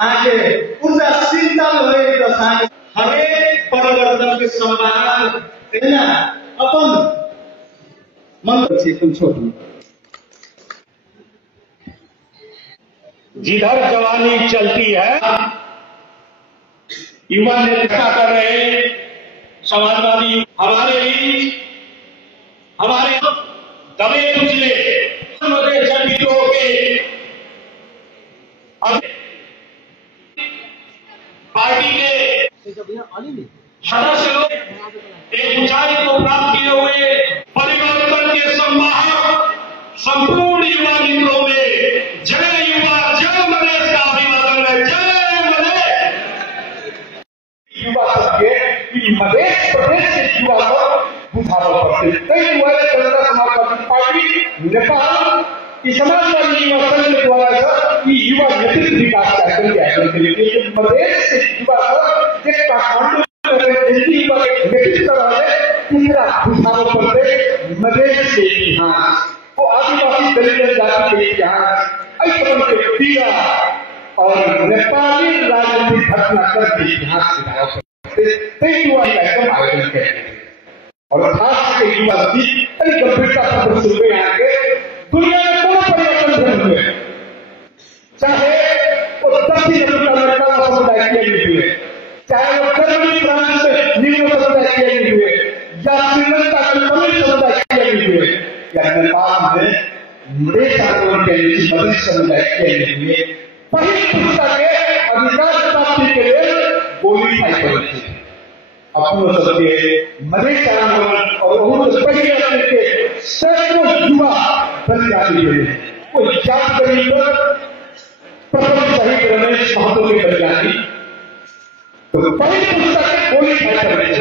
आगे उदासीनता हमें परिवर्तन के संवाद अपन मंत्र से तुम छोड़ जिधर जवानी चलती है युवा नेता कर रहे समाजवादी हमारे दबे कुचले जटिलों के पार्टी के सदस्य लोग एक ऊंचाई को प्राप्त किए हुए परिवर्तन के संवाहक संपूर्ण युवा मित्रों में जय युवा जय मदेश का अभिवादन है। जय मदेश। युवा सबके मदेश प्रदेश के युवा को बुझाना पड़ते कई युवा जनता समाजवादी पार्टी नेपाल की समाजवादी युवा संघ द्वारा युवा नेतृत्व विकास कार्यक्रम के आयोजन के लिए मदेश से युवा काठमांडू युवा के नेतृत्व कर रहा है तीसरा बुझाना पड़ते मदेश के इतिहास वो आदिवासी दलित जनजाति के इतिहास ऐसा के पीड़ा और नेपाली राजनीतिक घटनाक्रम के इतिहास के कई युवा कार्यक्रम आयोजन किया और खास करके युवा बड़ी गंभीरता से सुन यहाँ के दुनिया में कोई परिवर्तन नहीं हुए चाहे वो दक्षिण अमेरिका का समुदाय के लिए हुए चाहे वो दक्षिणी फ्रांस से नीलो समुदाय के लिए हुए या श्रीलंका के तमिल समुदाय के लिए हुए या नेपाल में मधेश आंदोलन के लिए मधेश समुदाय के लिए हुए पहली पुस्ता के अधिकार प्राप्ति के लिए गोली खाई पड़ी थी अपनों सबके मधेश आंदोलन और उन पहले के सैकड़ों युवा बन जाती है वो याद करेंगे प्रथम शहीद रमेश महतो के बलिदानी तो पहली पुस्तक के गोली खाई पड़ी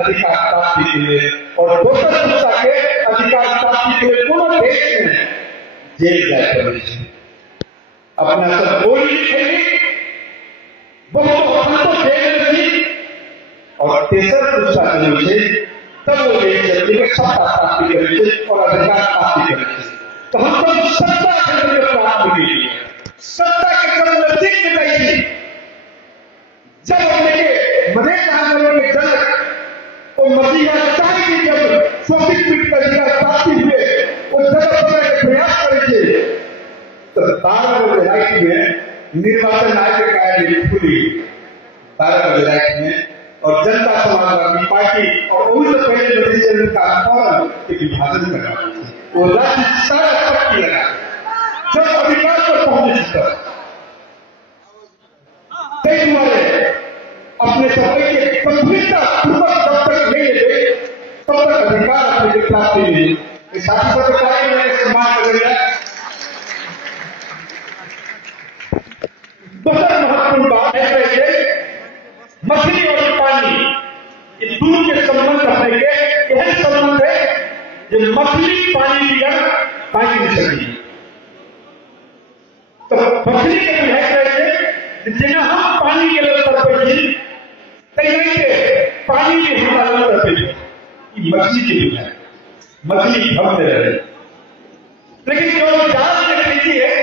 अधिकार प्राप्ति के लिए और दूसरा पुस्तक के अधिकार प्राप्ति के लिए पूर्ण देश में जेल जाए पड़ी अपना सब गोली खेली बहुत जेल में थी और तेसर पुस्तक के नीचे तब वो देश जल्दी में सत्ता प्राप्ति करेंगे और अधिकार प्राप्ति करेंगे तो हम सब सत्ता के लिए प्राप्त हुई सत्ता के कम नजदीक में गई थी जब हमने मधेश आंदोलन के जनक और मसीहा चाय की जब शोषित पीठ का अधिकार प्राप्ति हुए वो जगह पकड़ के प्रयास करे थे तो 12 विधायक में निर्वाचन आयोग के कार्य खुली 12 विधायक में और जनता समाजवादी पार्टी और उन पहले मधेश का फौरन एक विभाजन करना वो राज्य सारा पट्टी लगा जब अधिकार पर पहुंचे कई वाले अपने समय के गंभीरता पूर्वक जब तक नहीं लेते तब तक अधिकार अपने प्राप्ति नहीं साथी सरकार मैंने सम्मान कर लिया। बहुत महत्वपूर्ण बात है मछली और पानी ये दूर के संबंध रखने के यह संबंध है जो मछली पानी की पानी नहीं सकती तो मछली के भी है जिन्हें हम पानी के लिए तरफे कहीं पानी के हमारा तरफे मछली की भी है मछली भरते रहे लेकिन जो जाल में खींची है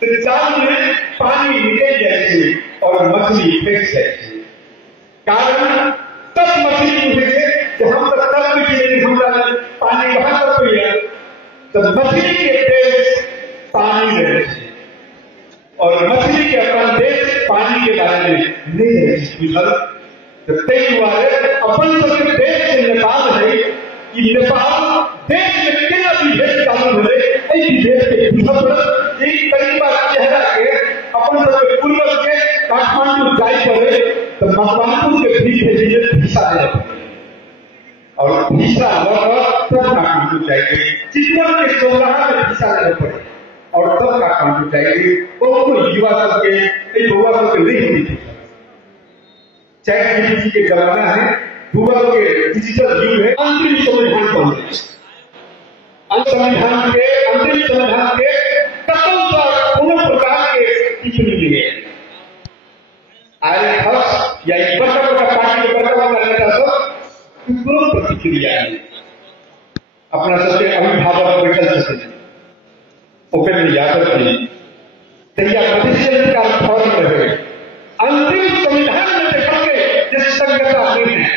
तो जाल में पानी निकल जाएगी और मछली फेंक जाएगी कारण तब मछली उठेगी कि हम तब भी हमारा पानी कहां तक हुई है तो मछली के देश पानी रहती और मछली के अपना देश पानी के बारे में नहीं है तो कई बार अपन सबके देश से नेपाल है कि नेपाल देश में क्या भी देश चालू है ऐसी देश के एक कई बार चेहरा के अपन सबके पूर्वज के काठमांडू जाए पड़े तो मकवानपुर के बीच हिस्सा ले और तीसरा काठमांडू जाएंगे चितवन के चौराहा में हिस्सा लेना पड़े और तब का काम चाहिए बहुत युवा सबके युवा सबके नहीं होती चैट जीपीटी के जमाना है गूगल के डिजिटल युग है अंतिम संविधान पहुंचे संविधान के अंतिम संविधान के कतल पर पूर्ण प्रकार के टिप्पणी दी है आरएसएस या एक बड़ा पार्टी के बड़ा नेता सब पूर्ण प्रतिक्रिया है अपना सबसे अभिभावक बैठल सकते ओपन यादव की तैया प्रतिशत का फॉर्म रहे अंतिम संविधान में देखोगे जिस संगठन नहीं है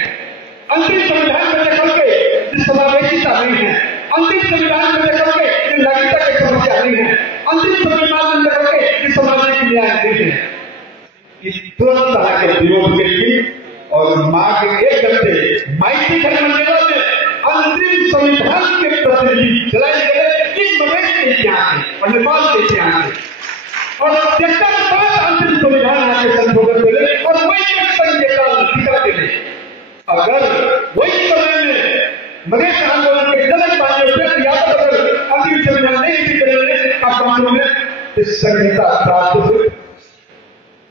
अंतिम संविधान में देखोगे जिस समावेशिता नहीं है अंतिम संविधान में देखोगे जिस नागरिकता की समस्या नहीं है अंतिम संविधान में देखोगे जिस सामाजिक न्याय नहीं है इस तुरंत तरह के विरोध के लिए और मां के एक घंटे माइती धर्ममेला में अंतिम संविधान के प्रतिनिधि चलाए गए कि मधेश के इतिहास है और नेपाल के इतिहास है और जब बाद अंतिम संविधान आके संशोधन मिले और वही संविधान दिखा दे अगर वही समय में मधेश आंदोलन के जनक पाने से या अगर अंतिम संविधान नहीं दिखे आप मानों में इस संहिता प्राप्त हुई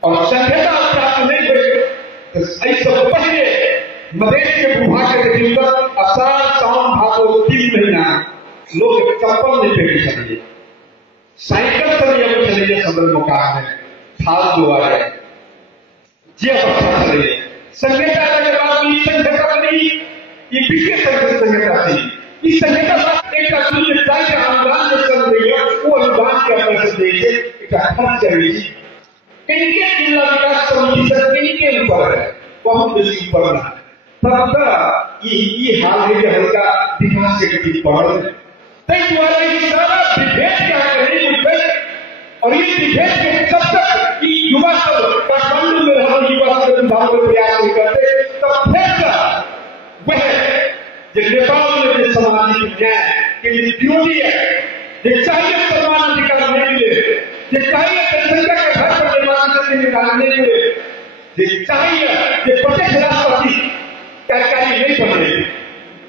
और संहिता प्राप्त नहीं हुई तो ऐसा पहले मधेश के भूभाग के भीतर आषाढ़ सावन भादो 3 महीना लोग चप्पल नहीं पहन सके साइकिल से नहीं चले सदर मुकाम में थाल जो आ रहे जे अवस्था चले संहिता के बाद ये संहिता बनी ये विशेष संहिता थी इस संहिता एक दूसरे राज्य अनुदान जो चल रही है वो अनुदान के अपने से देखे इकट्ठा कर रही है इनके जिला विकास समिति से इनके ऊपर है बहुत बेसी ऊपर है तब ये हाल है कि हल्का विकास के गति बढ़ तय द्वारा ये सारा विभेद क्या करें और ये विभेद के जब तक ये युवा सब काठमांडू में रहने युवा सब विभाग में प्रयास नहीं करते तब फिर वह जो नेपाल में जो सामाजिक न्याय के लिए ड्यूटी है जो चाहिए सम्मान अधिकार नहीं मिले जो चाहिए जनसंख्या के घर पर निर्वाचन से निकालने के लिए जो चाहिए कि प्रत्यक्ष राष्ट्रपति कार्यकारी नहीं बने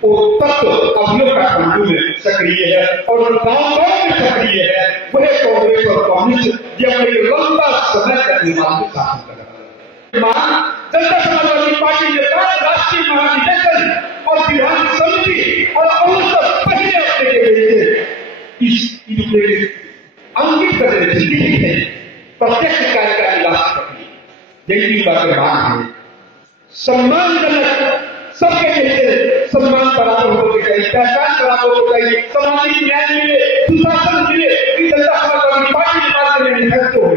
वो तत्व अभियोग काठमांडू में सक्रिय है और गांव-गांव में सक्रिय है वह कांग्रेस और कम्युनिस्ट ये अपने लंबा समय तक निर्माण में शासन कर रहा है जनता समाजवादी पार्टी ने राष्ट्रीय महाधिवेशन और विधान समिति और पहले अपने के लिए इस अंकित कर रहे थे प्रत्यक्ष कार्यकारी राष्ट्रपति यही बात मांग है सम्मानजनक सबके लिए सम्मान बराबर होना चाहिए पहचान बराबर होना चाहिए सामाजिक न्याय मिले सुशासन मिले जनता समाजवादी पार्टी के माध्यम में निष्ठा हो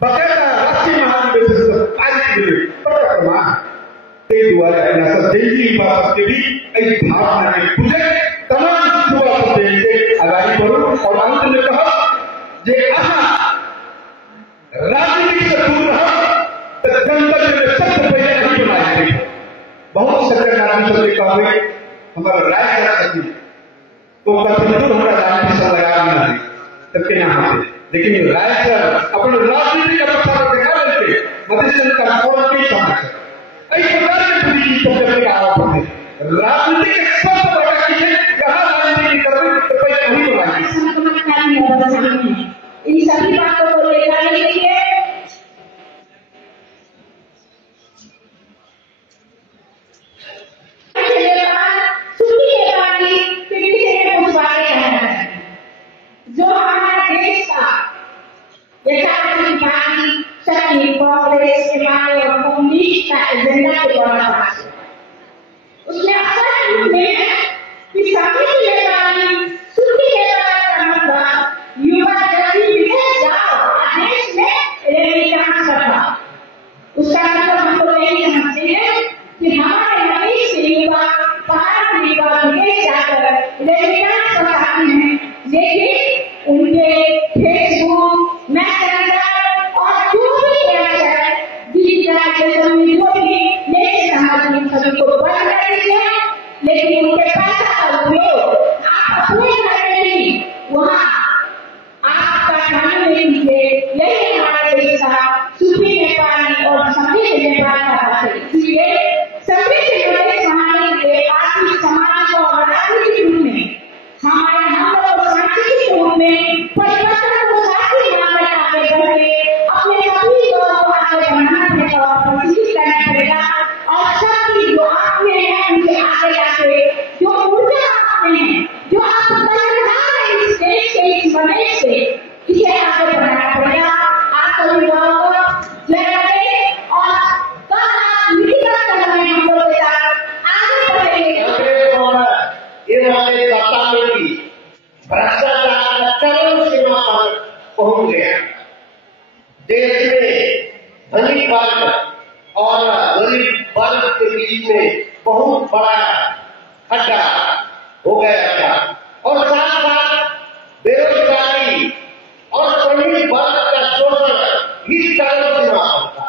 बकायदा राष्ट्रीय महाधिवेशन पारित मिले प्रमाण ते द्वारा अपना सब दिल्ली बात के भी एक भावना के पूजे तमाम युवा सदस्य से आगामी बढ़ो और अंत में कहा जे राजनीति से दूर रहा तो गणतंत्र में सबसे पहले नहीं बनाया गया बहुत सच्चे आदमी सबसे कहा हमारा राय कर सकती तो कथन हमारा राजनीति से लगा नहीं सबके यहाँ से लेकिन राय सर अपने राजनीति का पक्ष पर देखा लेते मधेश का कौन नहीं समझ सकता इस प्रकार की पूरी चीज करने का आरोप है राजनीति के सबसे बड़ा चीज है जहाँ राजनीति करने तो पहले वही बनाएंगे इन सभी बातों को लेकर के लिए जो हमारा देश का सभी कांग्रेस और कम्युनिस्ट का एजेंडा के द्वारा उसने असल रूप में कि सभी का मतलब युवा जल्दी विदेश जाओ देश में रैली कहाँ करना उसका मतलब हमको यही समझते हैं कि हमारे नई से युवा बाहर विदेश जाकर रैली कर सकते हैं लेकिन उनके फेसबुक मैसेंजर और जो भी डिजिटल मेरे समाज में सभी को बंद कर दिया लेकिन उनके पैसा का उपयोग आप अपने घर में नहीं वहाँ आपका खाने में लीजिए यही हमारे देश का सूफी नेपाली और समृद्ध नेपाल का है इसलिए समृद्ध प्रदेश हमारे लिए आर्थिक सामाजिक और राजनीतिक रूप में हमारे हम लोग सांस्कृतिक रूप में गया। देश में धनी वर्ग और गरीब वर्ग के बीच में बहुत बड़ा खड्डा हो गया था और साथ साथ बेरोजगारी और श्रमिक वर्ग का शोषण इस तरह से था।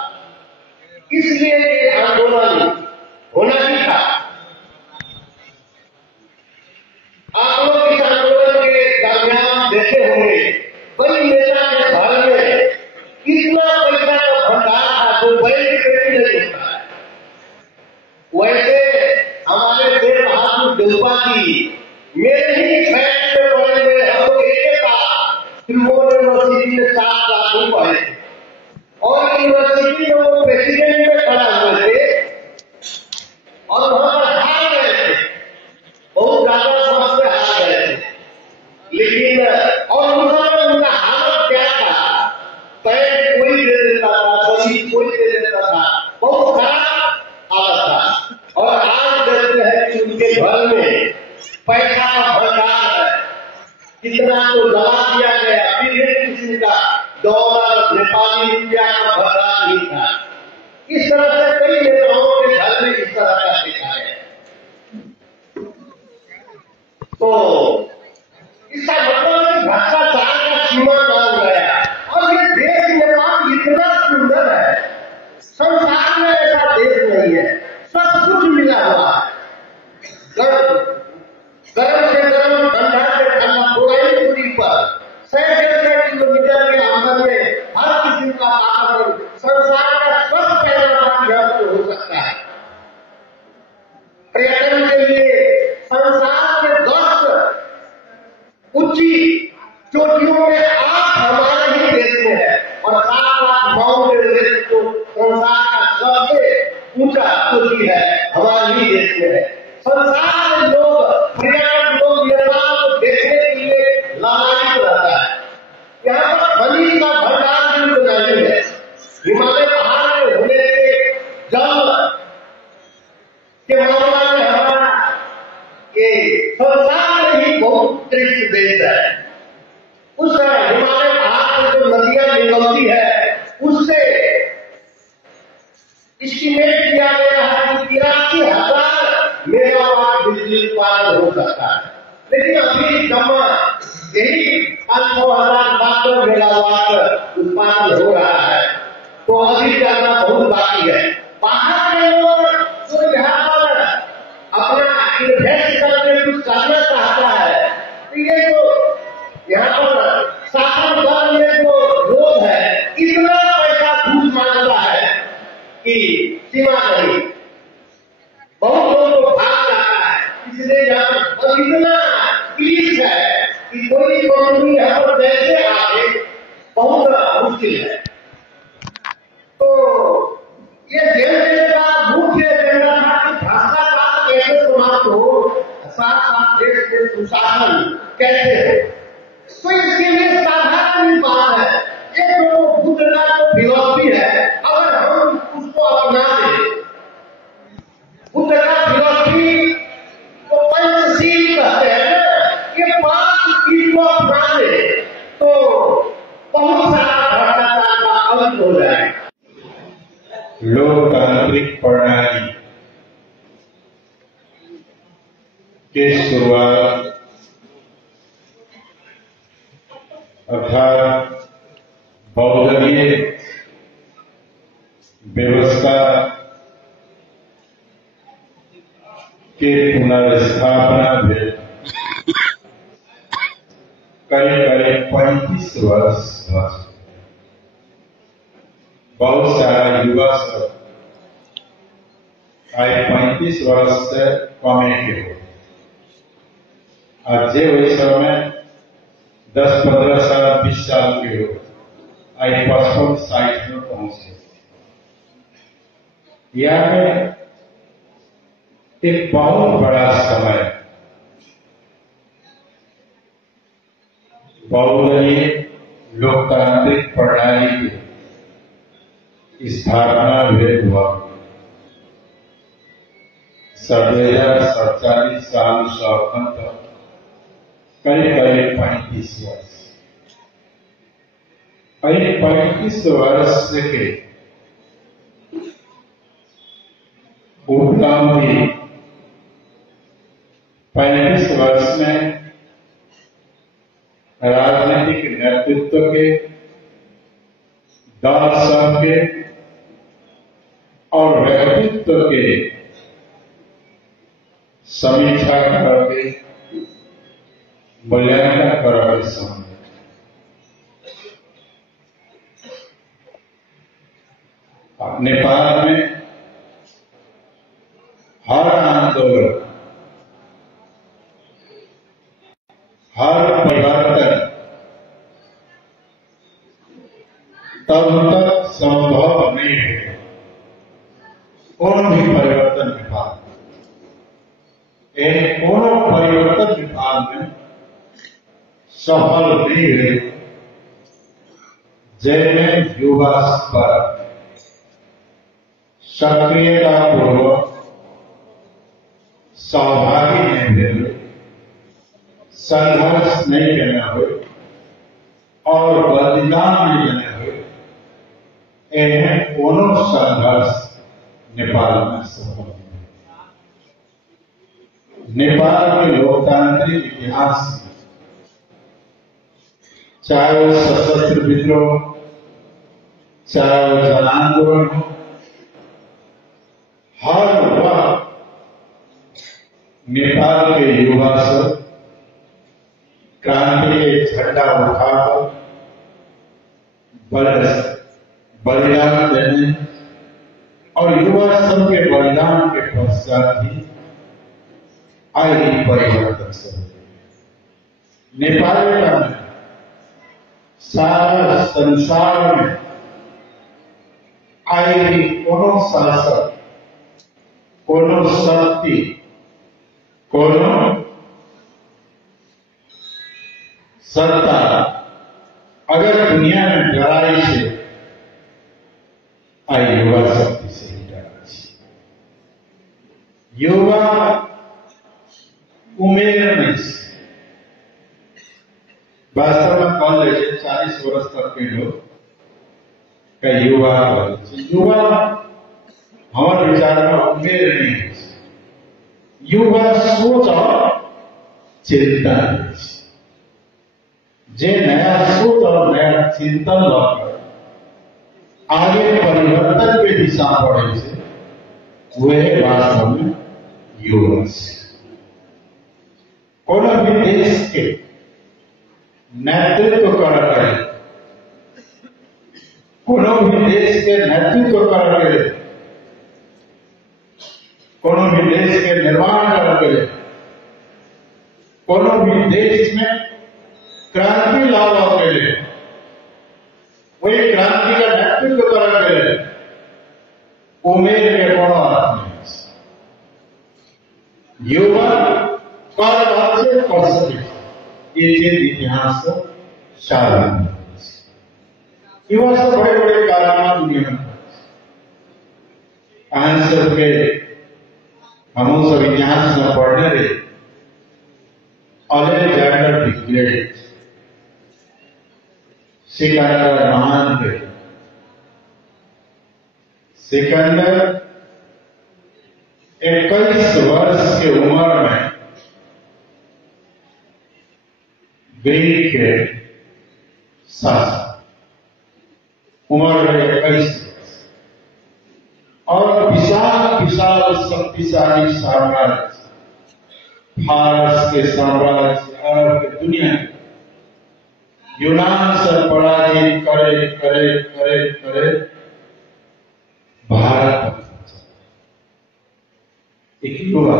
इसलिए ये आंदोलन होना ही था। आप लोग इस आंदोलन के दरमियान देखे होंगे कई नेता के घर में इतना पैसा का भंडार था जो बैंक में भी नहीं था। वैसे हमारे देव बहादुर देवपा जी मेरे ही फैक्ट में पड़े हुए हम लोग एक त्रिभुवन यूनिवर्सिटी में 7 लाख रुपए और यूनिवर्सिटी में वो प्रेसिडेंट में खड़ा हुए थे और वहां पर हार गए थे, बहुत ज्यादा समझ से हार गए थे। लेकिन और उनका हालत क्या था, पैर कोई दे देता था, बड़ी कोई दे देता था, बहुत खराब हालत था। और आज देखते हैं कि उनके घर में पैसा का भंडार है, कितना तो दबा दिया गया, फिर किसी का डॉलर नेपाली रुपया का भंडार नहीं था। इस तरह से कई नेताओं के घर में इस तरह का देखा है। तो इसका मतलब है भ्रष्टाचार का सीमा न गया और ये देश नेपाल इतना सुंदर है, संसार में ऐसा देश नहीं है, सब कुछ मिला हुआ है। गर्म से गर्म, ठंडा से ठंडा, थोड़ा ही दूरी पर सैकड़ों किलोमीटर के अंदर में हर किसी का आगमन, संसार का सब पैदावार यहाँ पर हो सकता है। पर्यटन के लिए संसार के 10 ऊंची चोटियों में आप हमारे ही देश में है और 7 लाख माउंट एवरेस्ट तो संसार का सबसे ऊंचा चोटी है, हमारे ही देश में है। संसार में लोग, पर्यटन लोग नेपाल को देखने के लिए लालायित रहता है। यहाँ पर खनिज का भंडार भी नहीं है। हिमालय पहाड़ में होने से जल के मामला में हमारा ये संसार में ही बहुत उत्कृष्ट देश है। उस हिमालय पहाड़ से जो नदियां निकलती है उससे एस्टिमेट किया गया है कि 83,000 मेगावाट बिजली उत्पादन हो सकता है। लेकिन अभी जमा यही 500,000 मेगावाट उत्पादन हो रहा है, तो अभी जाना बहुत बाकी है। बाहर के लोग जो यहाँ पर अपना इन्वेस्ट करके कुछ करना चाहता है, तो ये जो यहाँ पर शासन दल में जो लोग है इतना पैसा घूस मांगता है कि सीमा नहीं, बहुत लोगों को भाग रहा है। इसलिए यहाँ और इतना क्लीज है कि कोई कंपनी यहाँ पर जैसे आए बहुत मुश्किल है। तो ये देश का मुख्य एजेंडा था कि भ्रष्टाचार कैसे समाप्त हो, साथ साथ देश के सुशासन कैसे हो। तो इसके लिए साधारण बात है, ये जो बुद्ध का जो फिलॉसफी है, अगर हम उसको अपना दें, बुद्ध का फिलॉसफी तो पंचशील कहते हैं ना, ये 5 चीज को अपना दे तो बहुत सारा भ्रष्टाचार का अंत हो जाए। लोकतांत्रिक प्रणाली के शुरुआत अर्थात बहुदलीय व्यवस्था के पुनर्स्थापना में करीब 35 वर्ष बहुत सारा युवा सब आज 35 वर्ष से कमे के हो। आज वही समय 10-15 साल 20 साल के हो, आज 55-60 में पहुंचे। यह में एक बहुत बड़ा समय बहुदलीय लोकतांत्रिक प्रणाली की स्थापना हुआ। 2047 साल स्वतंत्र करीब 35 वर्ष। 35 वर्ष के उपलब्धि 35 वर्ष में राजनीतिक नेतृत्व के, दर्शन के और व्यक्तित्व के समीक्षा करके मूल्यांकन करके समझ नेपाल में हर आंदोलन, हर परिवर्तन तब तक संभव नहीं है। कौन भी परिवर्तन नेपाल कोनो परिवर्तन नेपाल में सफल नहीं है जिनमें युवा पर सक्रियतापूर्वक सहभागी नहीं हुए, संघर्ष नहीं करना हुए और बलिदान नहीं देना हुए, इन्हें दोनों संघर्ष नेपाल में सफल है। नेपाल के लोकतांत्रिक इतिहास में चाहे वो सशस्त्र विद्रोह, चाहे वो जन आंदोलन हो, हर वक्त नेपाल के युवा सब क्रांति के झंडा उठाकर बलिदान देने और युवा सब के बलिदान के पश्चात ही आएगी परिवर्तन से। नेपाल में सारा संसार में आएगी कोनो शासक, कोनो शक्ति, कोनो सत्ता अगर दुनिया में डराई से आई युवा शक्ति से ही डराई। युवा उमेर में वास्तव में कह लीजिए 40 वर्ष तक के लोग का युवा युवा हमारे विचार में उमेर नहीं है। युवा सोच और चिंतन, जे नया सोच और नया चिंतन लाकर आगे परिवर्तन के दिशा बढ़े से वे वास्तव में युवा से। कोनो भी देश के नेतृत्व कर, कोनो भी देश के नेतृत्व कर, कोनो भी देश के निर्माण करके, कोनो भी देश में क्रांति लावा के लिए, वही क्रांति का नेतृत्व करके उमेर के कोनो अर्थ नहीं। युवा कर से कर सके ये चीज इतिहास शायद युवा से बड़े बड़े कारनामा दुनिया में आंसर के हम सब इतिहास में पढ़ने रहे। अलेक्जेंडर द ग्रेट, सिकंदर महान थे। सिकंदर 21 वर्ष की उम्र में ग्रीक के शासक, उम्र 21 और विशाल विशाल शक्तिशाली साम्राज्य, फारस के साम्राज्य, अरब के दुनिया यूनान से पराजित करे करे करे करे भारत एक युवा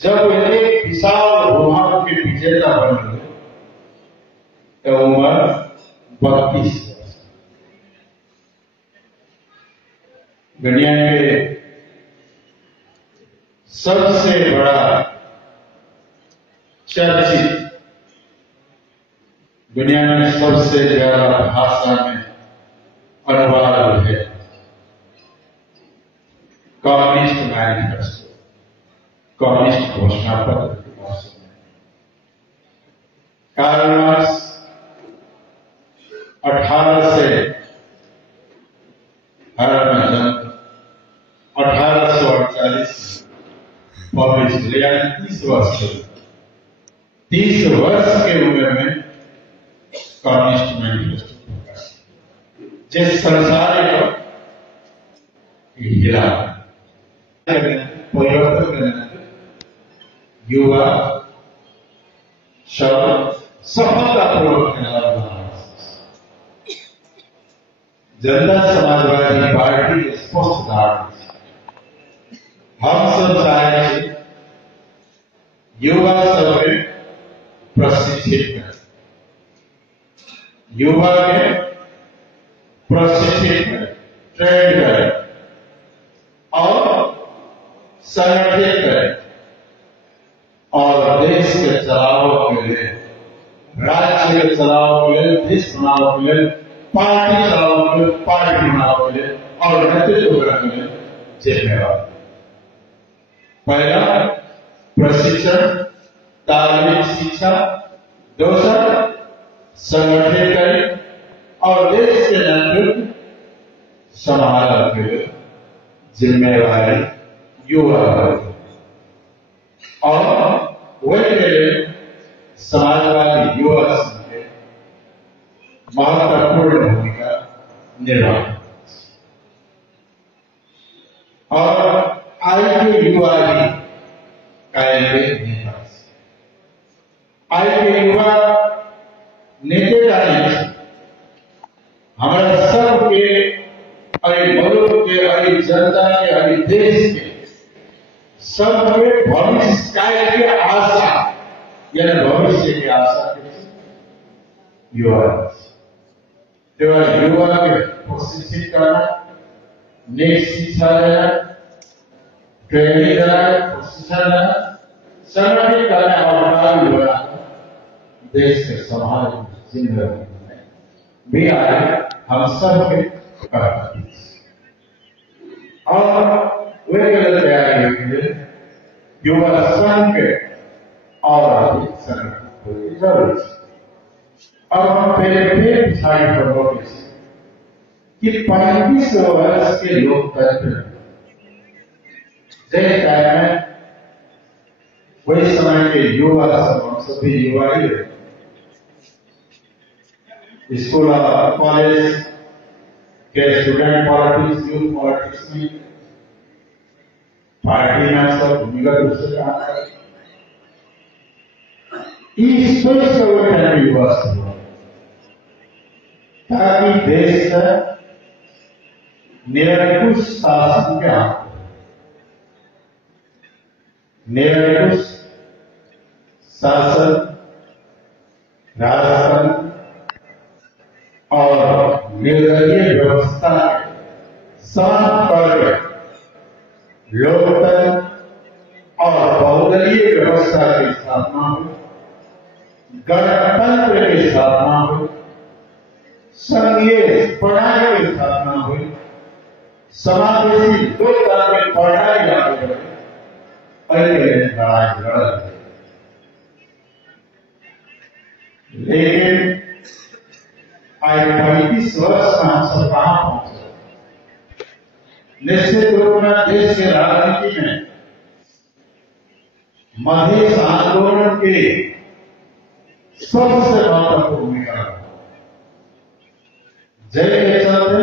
जब एक विशाल भूभाग के विजेता बन गए तो उम्र 32 दुनिया के सबसे बड़ा चर्चित, दुनिया में सबसे ज्यादा भाषा में अनुवाद है कम्युनिस्ट मैनिफेस्टो, कम्युनिस्ट घोषणा पत्र की भाषा में। कार्ल मार्क्स 1848 पब्लिश हुए, यानी 30 वर्ष 30 वर्ष के उम्र में कम्युनिस्ट मैनिफेस्टो जिस संसार को हिला परिवर्तन करने युवा सब सफलतापूर्वक जनता समाजवादी पार्टी स्पष्ट धारणा हम सब चाहे युवा सबके प्रशिक्षित करें, युवा के प्रशिक्षित करें, ट्रेन करें और संगठित करें और देश के चलाव के लिए, राज्य के चलाव के लिए, देश चुनाव के लिए, पार्टी चलाव के लिए, पार्टी चुनाव के लिए और नेतृत्व करने के लिए जिम्मेवार। पहला प्रशिक्षण, तालीम, शिक्षा, दूसरा संगठित करें और देश के नेतृत्व संभालने के लिए जिम्मेवारी युवा और वही समाजवादी युवा संघ के महत्वपूर्ण भूमिका निर्वाह और आज के युवा भी कायदे नेता, आज के युवा नेता हमारे सबके मुल्क के, जनता के, देश के सबके भविष्य की आशा, यानी भविष्य की आशा युवा के प्रशिक्षित करना, नेक शिक्षा देना, ट्रेनिंग देना, प्रशिक्षण देना, संगठित करना और युवा देश के समाज जिम्मेदारी भी आए हम सबके कर्तव्य और वे तैयारी के लिए युवा संघ के और अधिक संगठन होने की जरूरत है। और हम पहले फिर दिखाई पड़ोगे कि 35 वर्ष के लोकतंत्र देखता है वही समय के युवा सभी युवा ही स्कूल कॉलेज के स्टूडेंट पॉलिटिक्स, यूथ पॉलिटिक्स में पार्टी में सब भूमिगत रूप से काम कर युवा ताकि देश का निरंकुश शासन के हाथ, निरंकुश शासन, राजतंत्र और निर्दलीय व्यवस्था साथ पर लोकतंत्र और बहुदलीय व्यवस्था की स्थापना हुई, गणतंत्र की स्थापना हुई, संघीय प्रणाली की स्थापना हुई, समावेशी लोकतांत्रिक प्रणाली लागू हुई, लड़ाई लड़। लेकिन आज 35 वर्ष में हम सब कहां पहुंचे? निश्चित रूप में देश के राजनीति में मधेश आंदोलन के सबसे महत्वपूर्ण भूमिका जय के चलते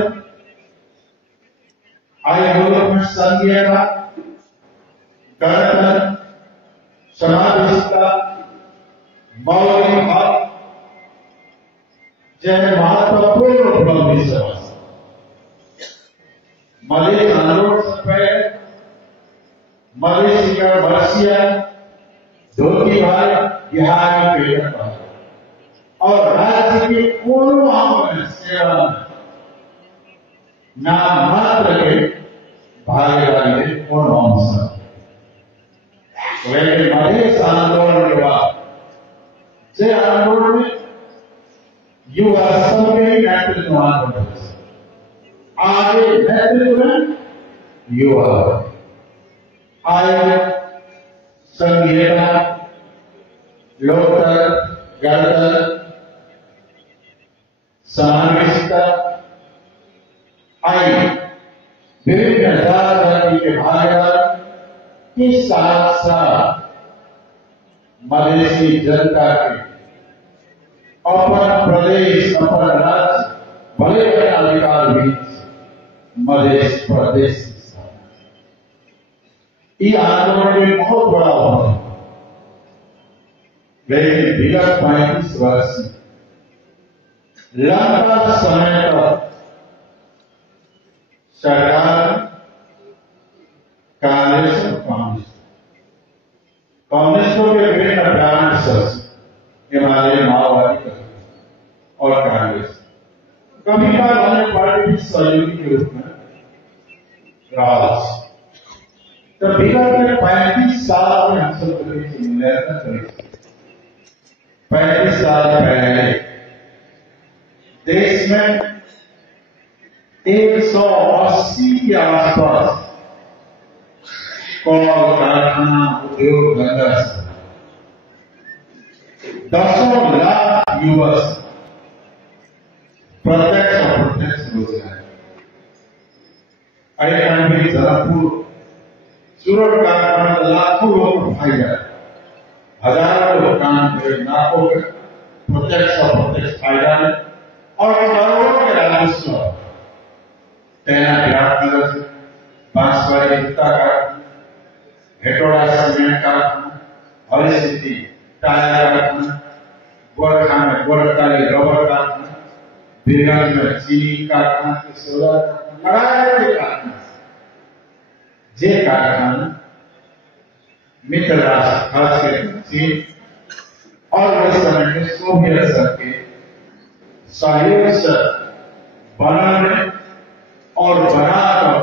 आज मुल्क में संघीयता, गणतंत्र, समावेशिता, मौलिक हक जैसे महत्वपूर्ण उपलब्धि से मधेश आंदोलन से पहले मधेश का बरसिया, धोती भाई, बिहार में पेड़ और राज्य के कोनों में सेवा नाम मात्र के भागीदारी कोनों अंश। लेकिन मधेश आंदोलन के बाद से आंदोलन में युवा सबके नेतृत्व आगे नेतृत्व में युवा आए संघीयता, लोकतंत्र, गणतंत्र, समावेशिता आई, विभिन्न जाति के भागीदार के साथ साथ मधेसी जनता के अपन प्रदेश, अपन राज्य, भले अधिकार भी मधेश प्रदेश ये आंदोलन में बहुत बड़ा हुआ है। लेकिन विगत 35 वर्ष लंबा समय तक सरकार कांग्रेस और कांग्रेसों के विभिन्न ब्रांड्स हिमालय माओवादी और कांग्रेस कभी बार अन्य पार्टी सहयोगी के रूप में रहा। तो विगत में 35 साल में हम सब मूल्यांकन करें। 35 साल पहले देश में 180 के आसपास कौल कारखाना उद्योग धंधा, 10 लाख युवक प्रत्यक्ष और अप्रत्यक्ष रोजगार। अभी जलापुर सूरत कारखाना लाखों लोग को फायदा, हजारों लोग काम करे, लाखों के प्रत्यक्ष और अप्रत्यक्ष फायदा है और करोड़ों के राजस्व विराटनगर से बांसवाड़ी जूता कारखाना, हेटोड़ा सीमेंट कारखाना, हरी सिटी टायर कारखाना, गोरखा में गोरखताली रबर कारखाना, बीरगंज में चीनी कारखाना, सोलर कारखाना, जे कारखाना मित्र राष्ट्र खास कर चीन और उस समय में सोवियत संघ के सहयोग से बनाने और बनाकर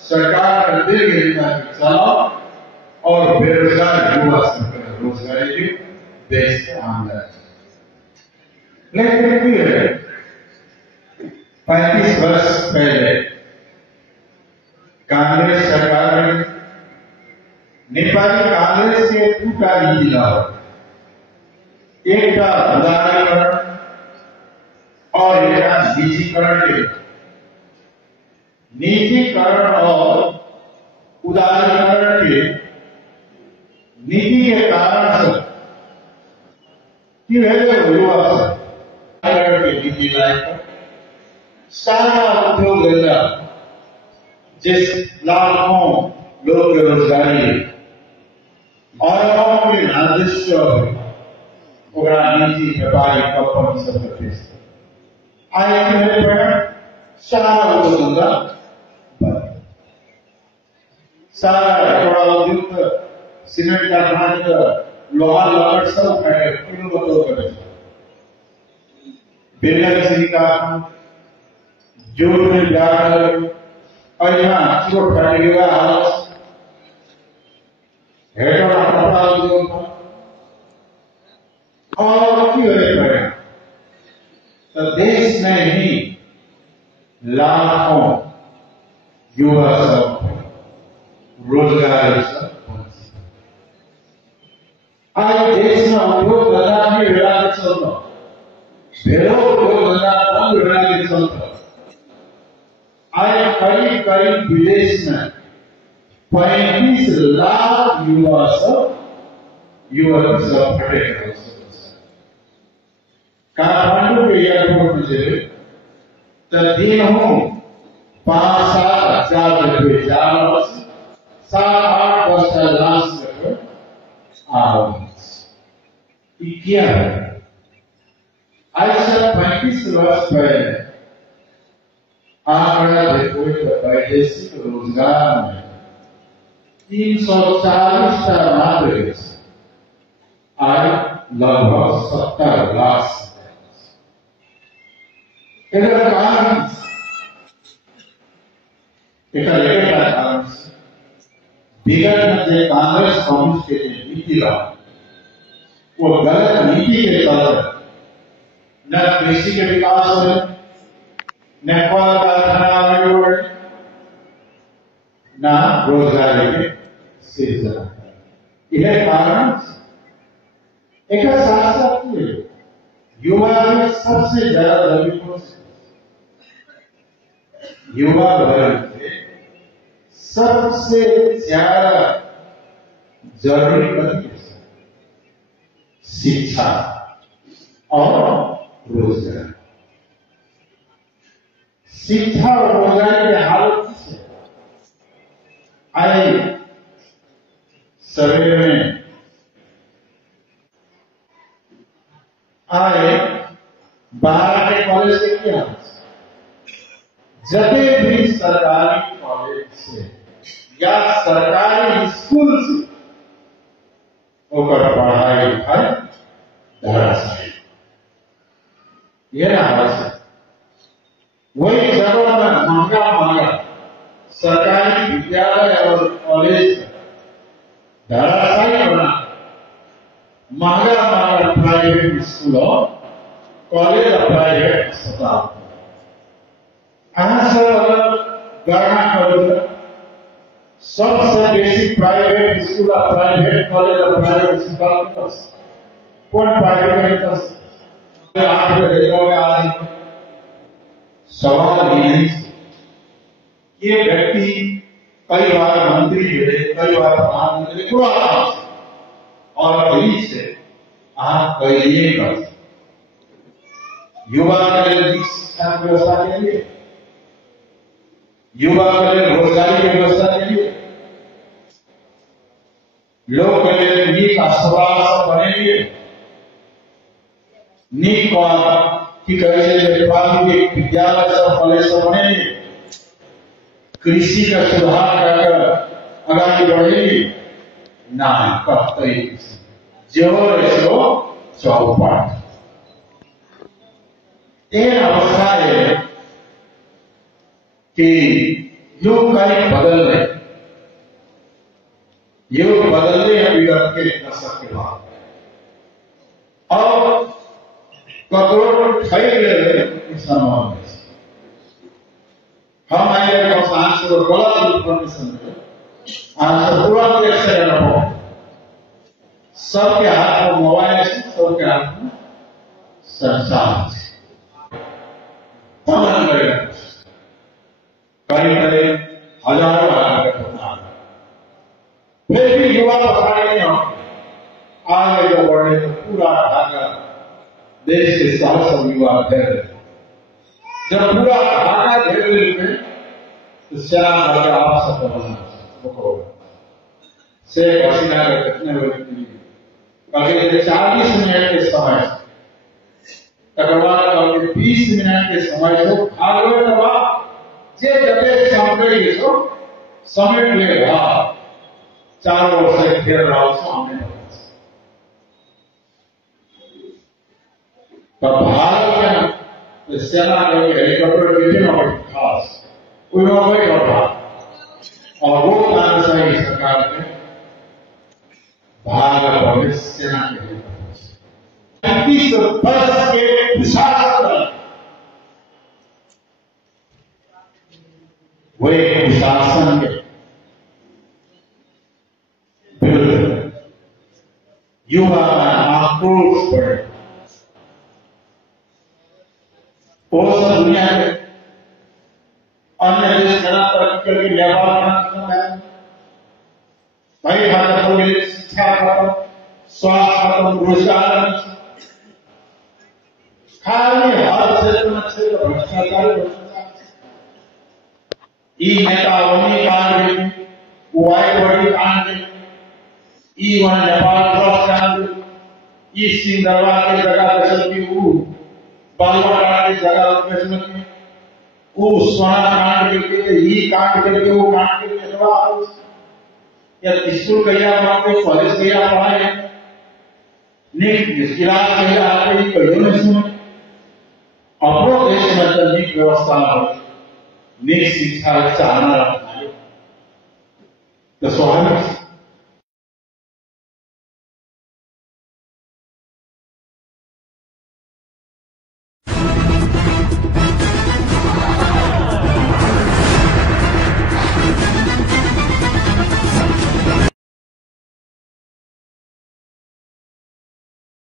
सरकार का दीर्घ चलाओ और बेरोजगार युवा संकट रोजगारी की देश से आमदनी। लेकिन फिर 35 वर्ष पहले कांग्रेस सरकार ने नेपाली कांग्रेस के दूटा नीति लाओ, एक उदारीकरण और एक निजीकरण के। निजीकरण और उदारीकरण के नीति के कारण से युवा की नीति लाए, सारा उद्योग धंधा जिस लाखों लोग बेरोजगारी और के राजस्व नीति व्यापारी कंपनी सब आए सारा उद्योग धंधा सारा थोड़ा उद्योग सीमेंट कारखाना लोहा लकड़ सब करे बेलर कारखाना जोर में जाकर और यहाँ चोट काटेगा हेडर कपड़ा उद्योग और क्यों तो देश में ही लाखों युवा सब रोजगार आज देश में उद्योग धंधा भी विराट चलता, भेड़ों उद्योग धंधा बंद विराट चलता। आज करीब विदेश में 35 लाख युवा सब फटे काठमांडू के एयरपोर्ट से दिन हूं 5-7 हजार रुपये 7-8 वर्ष लाश क्या है। आज से 35 वर्ष पहले आंकड़ा देखो तो वैदेशिक रोजगार में 340 आज लगभग 70 लाख। कारण विगत में कांग्रेस कांग्रेस के नीति रहा वो गलत नीति के चलते न कृषि के विकास हो, न कल कारखाना न रोजगारी के सृजन। यह कारण एक साथ साथ युवा में सबसे ज्यादा जरूरी कौन सी? युवा वर्ग में सबसे ज्यादा जरूरी कौन? शिक्षा और रोजगार। शिक्षा और रोजगार की हालत से आए सर्वे में आए बाहर के कॉलेज से क्या, जब भी सरकारी कॉलेज से या सरकारी स्कूल से होकर पढ़ाई लिखाई धराशायी, यह हालत है। वही जगह में महंगा सरकारी विद्यालय और कॉलेज धराशायी बना, महंगा प्राइवेट स्कूल और कॉलेज और प्राइवेट अस्पताल गणना करोगे, सबसे बेसिक प्राइवेट स्कूल और प्राइवेट कॉलेज और प्राइवेट अस्पताल कौन प्राइवेट आज सवाल ही नहीं। ये व्यक्ति कई बार मंत्री रहे, कई बार प्रधानमंत्री हुआ और कहीं से आप कहिए कर युवा के लिए शिक्षा व्यवस्था के लिए, युवा के लिए रोजगारी की व्यवस्था के लिए, लोग के लिए नीक अस्पताल बनेंगे, नीक की कहे प्राथमिक विद्यालय सब कॉलेज सब बनेंगे, कृषि का सुधार कर आगे बढ़ेगी ना, कहते जोर सो चौपट। एक अवस्था है कि युग कहीं बदल रहे, युग बदलने हैं विगत के दशक के बाद, और करोड़ ठहर गए संभव है। हम आए आज से गलत इन्फॉर्मेशन आज से पूरा देश से रखो, सबके हाथ में मोबाइल से, सबके हाथ में संसार से करीब करीब हजारों फिर भी युवा पढ़ाई नहीं हो आगे जो बढ़े तो पूरा ढाका देश के साथ सब युवा घेर रहे। जब पूरा ढाका घेर लेते तो श्याम राजा आप सब बनाना शेख हसीना के कितने व्यक्ति कभी 40 मिनट के समय कभी 20 मिनट के समय को भागवत दबा जे जगह सामने तो समेट लेगा, चारों ओर से घेर रहा सामने भारत में सेना के हेलीकॉप्टर बैठे खास उन्होंने और वो तानाशाही सरकार के भारत भविष्य सेना के 35 वर्ष के प्रशासन वो एक प्रशासन के विरुद्ध युवा आक्रोश बढ़े। दुनिया में अन्य देश खड़ा तरक्की करके व्यापार भाई भारत हो गए, शिक्षा खत्म, स्वास्थ्य खत्म, रोजगार खाली हर क्षेत्र में क्षेत्र भ्रष्टाचार नेता वही कांड वाई बड़ी कांड वहां नेपाल कांड सिंह दरबार की जगह दशल की बालुआ की जगह वो स्वर्ण कांड करके ये कांड करके वो कांड करके या स्कूल गया वहां कॉलेज गया पढ़ाए नीक इलाज गया आपके कहियो नहीं सुने अपनो देश में नीक व्यवस्था नीक शिक्षा चाहना